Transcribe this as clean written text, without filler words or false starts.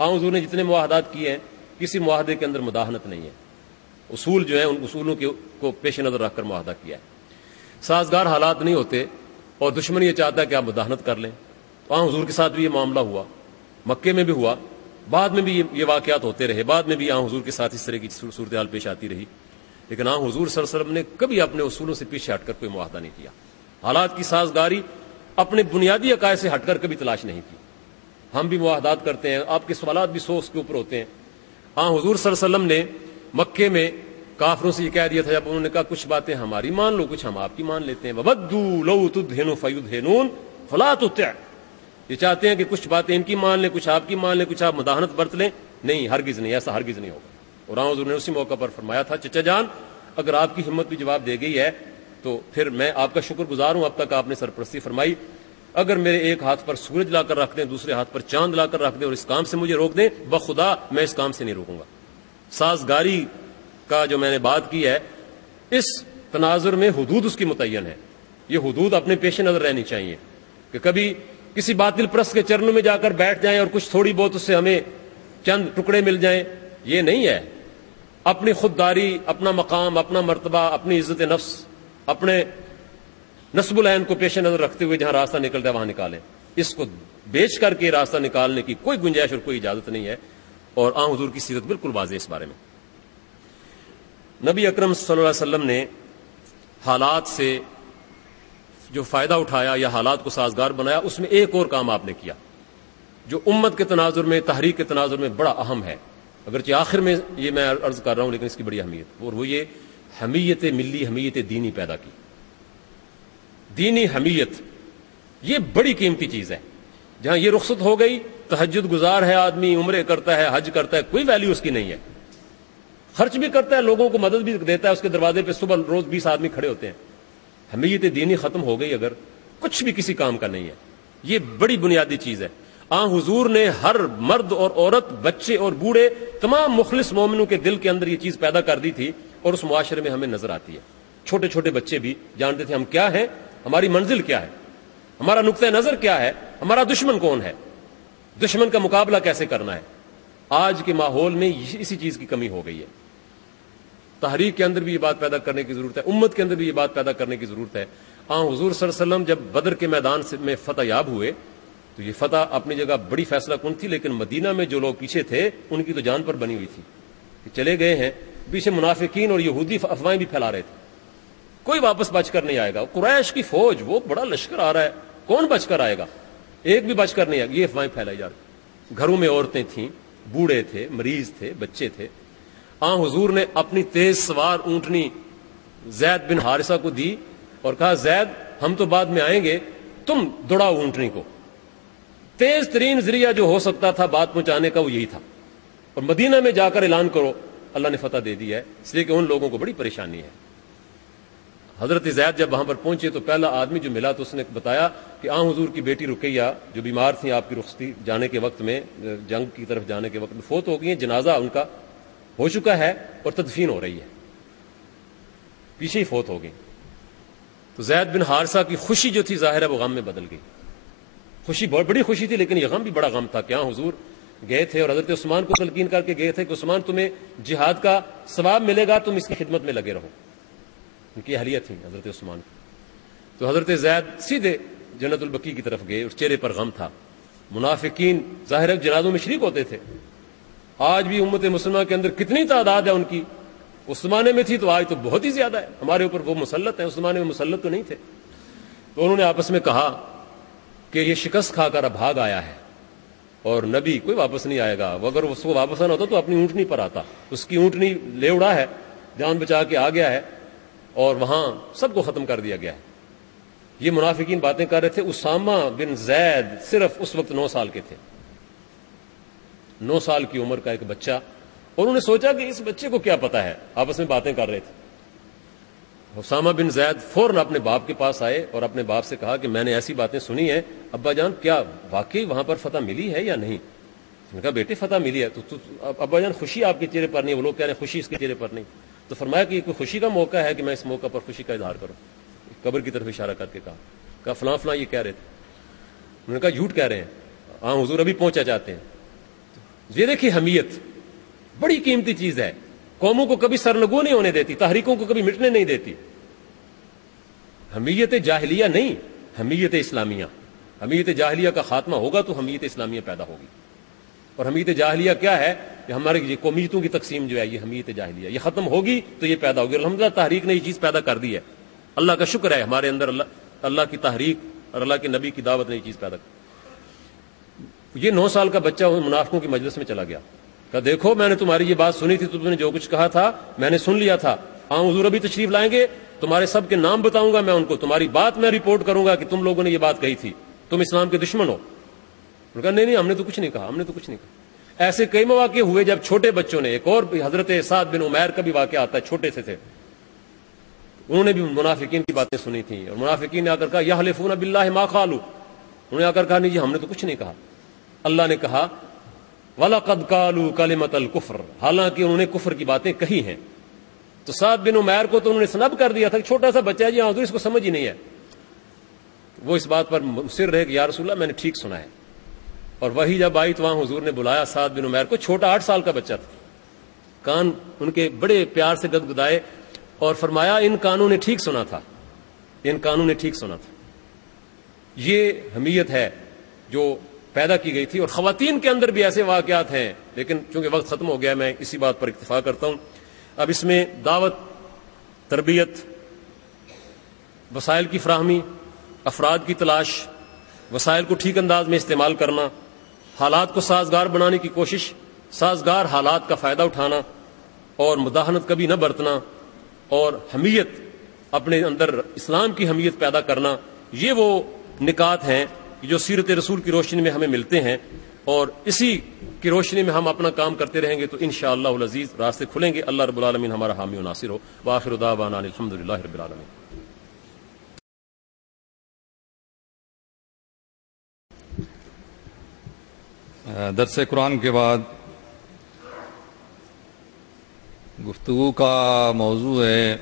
حضور نے جتنے معاہدات کیے ہیں کسی معاہدے کے اندر مداحنت نہیں ہے، اصول جو ہیں ان اصولوں کو پیش نظر رکھ کر معاہدہ کیا ہے۔ سازگار حالات نہیں ہوتے اور دشمن یہ چاہتا ہے کہ آپ مداحنت کر لیں، تو حضور کے ساتھ بھی یہ معاملہ ہوا، مکے میں بھی ہوا، بعد میں بھی یہ واقعات ہوتے رہے، بعد میں بھی حضور کے ساتھ اس طرح کی صورتحال پیش آتی رہی، لیکن حضور صلی اللہ علیہ وسلم نے کبھی اپنے اصولوں سے پیچھے ہٹ کر کوئی معاہدہ نہیں کیا، حالات کی سازگاری اپنے بنیادی عقائد سے ہٹ کر کبھی تلاش نہیں کی۔ ہم بھی معاہدات کرتے ہیں، آپ کے سوالات بھی اس کے اوپر ہوتے ہیں۔ حضور صلی اللہ علیہ وسلم نے مکے میں کافروں سے یہ کہہ دیا تھا جب انہوں نے کہا کچھ باتیں ہماری مان لو کچھ ہم آپ کی مان لیتے ہیں، وَوَدُّوا لَوْ تُدْهِنُ فَيُدْهِنُونَ فَلَا تُطِعْ، یہ چاہتے ہیں کہ کچھ باتیں ان کی مان لیں کچھ آپ کی مان لیں کچھ آپ مداحنت برت لیں، نہیں ہرگز نہیں، ایسا ہرگز نہیں ہوگا۔ اور حضور نے اسی موقع پر فرمایا تھا چچا جان اگر آپ کی ہمت بھی جواب دے گئی ہے تو پھر میں آپ کا شکر گزار ہوں، اب تک آپ نے سرپرستی فرمائی، اگر میرے ایک ہاتھ پر سورج لا کر رکھ دیں دوسرے ہاتھ پر چاند لا کر رکھ دیں اور اس کام سے مجھے روک دیں بخدا میں اس کام سے نہیں روکوں گا۔ سازگاری کا جو میں نے بات کی ہے اس تناظر میں حدود اس کی متعین ہے، یہ حدود اپنے پیش نظر رہنی چاہیے کہ کبھی کسی باطل پرست کے چرنوں میں جا کر بیٹھ جائیں اور کچھ تھوڑی بہت اس سے ہمیں چند ٹکڑے مل جائیں، یہ نہیں ہے۔ اپنی خودداری، اپنا مقام، اپنا مرتبہ، اپنی عزت نفس، اپنے نصب العین کو پیش نظر رکھتے ہوئے جہاں راستہ نکلتا ہے وہاں نکالیں، اس کو بیچ کر کے راستہ نکالنے کی کوئی گنجائش اور کوئی اجازت نہیں ہے، اور حضور کی سیرت بالکل واضح اس بارے میں۔ نبی اکرم صلی اللہ علیہ وسلم نے حالات سے جو فائدہ اٹھایا یا حالات کو سازگار بنایا، اس میں ایک اور کام آپ نے کیا جو امت کے تناظر میں، تحریک کے تناظر میں بڑا اہم ہے، اگرچہ آخر میں یہ میں عرض کر رہا ہوں لیکن اس کی بڑی اہمیت، اور وہ یہ حمیت ملی، حمیت دینی پیدا کی۔ دینی حمیت یہ بڑی قیمتی چیز ہے، جہاں یہ رخصت ہو گئی، تہجد گزار ہے آدمی، عمرے کرتا ہے، حج کرتا ہے، کوئی ویلیو اس کی نہیں ہے، خرچ بھی کرتا ہے، لوگوں کو مدد بھی دیتا ہے، اس کے دروازے پہ صبح روز 20 آدمی کھڑے ہوتے ہیں، حمیت دینی ختم ہو گئی اگر کچھ بھی کسی کام کا نہیں ہے، یہ بڑی بنیادی چیز ہے۔ حضور نے ہر مرد اور عورت، بچے اور بوڑھے، تمام مخلص مومنوں کے دل کے اندر یہ چیز پیدا کر دی تھی، اور اس معاشرے میں ہمیں نظر آتی ہے۔ چھوٹے چھوٹے بچے بھی جانتے تھے ہم کیا ہیں، ہماری منزل کیا ہے، ہمارا نقطہ نظر کیا ہے، ہمارا دشمن کون ہے، دشمن کا مقابلہ کیسے کرنا ہے۔ آج کے ماحول میں اسی چیز کی کمی ہو گئی ہے، تحریک کے اندر بھی یہ بات پیدا کرنے کی ضرورت ہے، امت کے اندر بھی یہ بات پیدا کرنے کی ضرورت ہے۔ حضور صلی اللہ علیہ وسلم جب بدر کے میدان میں فتح یاب ہوئے تو یہ فتح اپنی جگہ بڑی فیصلہ کن تھی، لیکن مدینہ میں جو لوگ پیچھے تھے ان کی تو جان پر بنی ہوئی تھی کہ چلے گئے ہیں، پیچھے منافقین اور یہودی افواہیں بھی پھیلا رہے تھے، کوئی واپس بچ کر نہیں آئے گا، قریش کی فوج وہ بڑا لشکر آ رہا ہے، کون بچ کر آئے گا، ایک بھی بچ کر نہیں آئے گا، یہ افواہیں پھیلائی جا رہی۔ گھروں میں عورتیں تھیں، بوڑھے تھے، مریض تھے، بچے تھے۔ حضور نے اپنی تیز سوار اونٹنی زید بن حارثہ کو دی اور کہا زید ہم تو بعد میں آئیں گے، تم دوڑاؤ اونٹنی کو۔ تیز ترین ذریعہ جو ہو سکتا تھا بات پہنچانے کا وہ یہی تھا، اور مدینہ میں جا کر اعلان کرو، اللہ نے فتح دے دی ہے، اس لیے کہ ان لوگوں کو بڑی پریشانی ہے۔ حضرت زید جب وہاں پر پہنچے تو پہلا آدمی جو ملا تو اس نے بتایا کہ حضور کی بیٹی رقیہ جو بیمار تھیں آپ کی رخصتی جانے کے وقت میں، جنگ کی طرف جانے کے وقت میں فوت ہو گئی ہیں، جنازہ ان کا ہو چکا ہے اور تدفین ہو رہی ہے، پیچھے ہی فوت ہو گئی۔ تو زید بن حارثہ کی خوشی جو تھی ظاہر ہے وہ غم میں بدل گئی، خوشی بہت بڑی خوشی تھی لیکن یہ غم بھی بڑا غم تھا کہ حضور گئے تھے اور حضرت عثمان کو تلقین کر کے گئے تھے کہ عثمان تمہیں جہاد کا ثواب ملے گا، تم اس کی خدمت میں لگے رہو، ان کی اہلیت تھی حضرت عثمان کی۔ تو حضرت زید سیدھے جنت البقیع کی طرف گئے اور چہرے پر غم تھا۔ منافقین ظاہر ہے جنازوں میں شریک ہوتے تھے، آج بھی امت مسلمہ کے اندر کتنی تعداد ہے ان کی، اس زمانے میں تھی تو آج تو بہت ہی زیادہ ہے، ہمارے اوپر وہ مسلط ہیں، اس زمانے میں مسلط تو نہیں تھے۔ تو انہوں نے آپس میں کہا کہ یہ شکست کھا کر بھاگ آیا ہے اور نبی کوئی واپس نہیں آئے گا، اگر اس کو واپس آنا ہوتا تو اپنی اونٹنی پر آتا، اس کی اونٹنی لے اڑا ہے، جان بچا کے آ گیا ہے اور وہاں سب کو ختم کر دیا گیا ہے۔ یہ منافقین باتیں کر رہے تھے۔ اسامہ بن زید صرف اس وقت 9 سال کے تھے، 9 سال کی عمر کا ایک بچہ، اور انہوں نے سوچا کہ اس بچے کو کیا پتا ہے، آپس میں باتیں کر رہے تھے۔ اسامہ بن زید فوراً اپنے باپ کے پاس آئے اور اپنے باپ سے کہا کہ میں نے ایسی باتیں سنی ہیں، ابا جان کیا واقعی وہاں پر فتح ملی ہے یا نہیں؟ انہوں نے کہا بیٹے فتح ملی ہے۔ تو ابا جان خوشی آپ کے چہرے پر نہیں، وہ لوگ کہہ رہے ہیں خوشی اس کے چہرے پر نہیں۔ تو فرمایا کہ یہ کوئی خوشی کا موقع ہے کہ میں اس موقع پر خوشی کا اظہار کروں؟ قبر کی طرف اشارہ کر کے کہا فلاں فلاں یہ کہہ رہے تھے۔ انہوں نے کہا جھوٹ کہہ رہے ہیں، حضور ابھی پہنچا چاہتے ہیں۔ یہ دیکھیے حمیت بڑی قیمتی چیز ہے، قوموں کو کبھی سرنگو نہیں ہونے دیتی، تحریکوں کو کبھی مٹنے نہیں دیتی. حمیت جاہلیہ نہیں، حمیت اسلامیہ. حمیت جاہلیہ کا خاتمہ ہوگا تو حمیت اسلامیہ پیدا ہوگی. اور حمیت جاہلیہ کیا ہے؟ کہ ہمارے یہ قومیتوں کی تقسیم جو ہے یہ حمیت جاہلیہ، یہ ختم ہوگی تو یہ پیدا ہوگی. الحمدللہ تحریک نے یہ چیز پیدا کر دی ہے. اللہ کا شکر ہے ہمارے اندر اللہ کی تحریک اور اللہ کے نبی کی دعوت نے یہ چیز پیدا کی. یہ 9 سال کا بچہ منافقوں کی مجلس میں چلا گیا، کہا دیکھو میں نے تمہاری یہ بات سنی تھی، تم نے جو کچھ کہا تھا میں نے سن لیا تھا. حضور ابھی تشریف لائیں گے، تمہارے سب کے نام بتاؤں گا میں ان کو، تمہاری بات میں رپورٹ کروں گا کہ تم لوگوں نے یہ بات کہی تھی، تم اسلام کے دشمن ہو. انہوں نے کہا نہیں ہم نے تو کچھ نہیں کہا، ہم نے تو کچھ نہیں کہا. ایسے کئی مواقع ہوئے جب چھوٹے بچوں نے، ایک اور حضرت سعد بن عمیر کا بھی واقعہ آتا ہے، چھوٹے سے تھے، انہوں نے بھی منافقین کی باتیں سنی تھیں اور منافقین نے آ کر کہا یحلفون باللہ ما قالوا، انہوں نے آ کر کہا نہیں جی ہم نے تو کچھ نہیں کہا. اللہ نے کہا وَلَقَدْ قَالُوا كَلِمَةَ الْكُفْرِ، حالانکہ انہوں نے کفر کی باتیں کہی ہیں. تو سعد بن عمیر کو تو انہوں نے سنب کر دیا تھا کہ چھوٹا سا بچہ ہے جی حضور اس کو سمجھ ہی نہیں ہے. وہ اس بات پر مصر رہے کہ یا رسول اللہ میں نے ٹھیک سنا ہے. اور وہی جب آئی تو وہاں حضور نے بلایا سعد بن عمیر کو، چھوٹا 8 سال کا بچہ تھا. کان ان کے بڑے پیار سے گدگدائے اور فرمایا ان کانوں نے ٹھیک سنا تھا، ان کانوں نے ٹھیک سنا تھا. یہ حمیت ہے جو پیدا کی گئی تھی. اور خواتین کے اندر بھی ایسے واقعات ہیں، لیکن چونکہ وقت ختم ہو گیا میں اسی بات پر اکتفا کرتا ہوں. اب اس میں دعوت، تربیت، وسائل کی فراہمی، افراد کی تلاش، وسائل کو ٹھیک انداز میں استعمال کرنا، حالات کو سازگار بنانے کی کوشش، سازگار حالات کا فائدہ اٹھانا اور مداہنت کبھی نہ برتنا، اور حمیت اپنے اندر اسلام کی حمیت پیدا کرنا، یہ وہ نکات ہیں جو سیرت رسول کی روشنی میں ہمیں ملتے ہیں. اور اسی کی روشنی میں ہم اپنا کام کرتے رہیں گے تو انشاءاللہ العزیز راستے کھلیں گے. اللہ رب العالمین ہمارا حامی و ناصر ہو. وآخر دعوانا الحمدللہ رب العالمین. درس قرآن کے بعد گفتگو کا موضوع ہے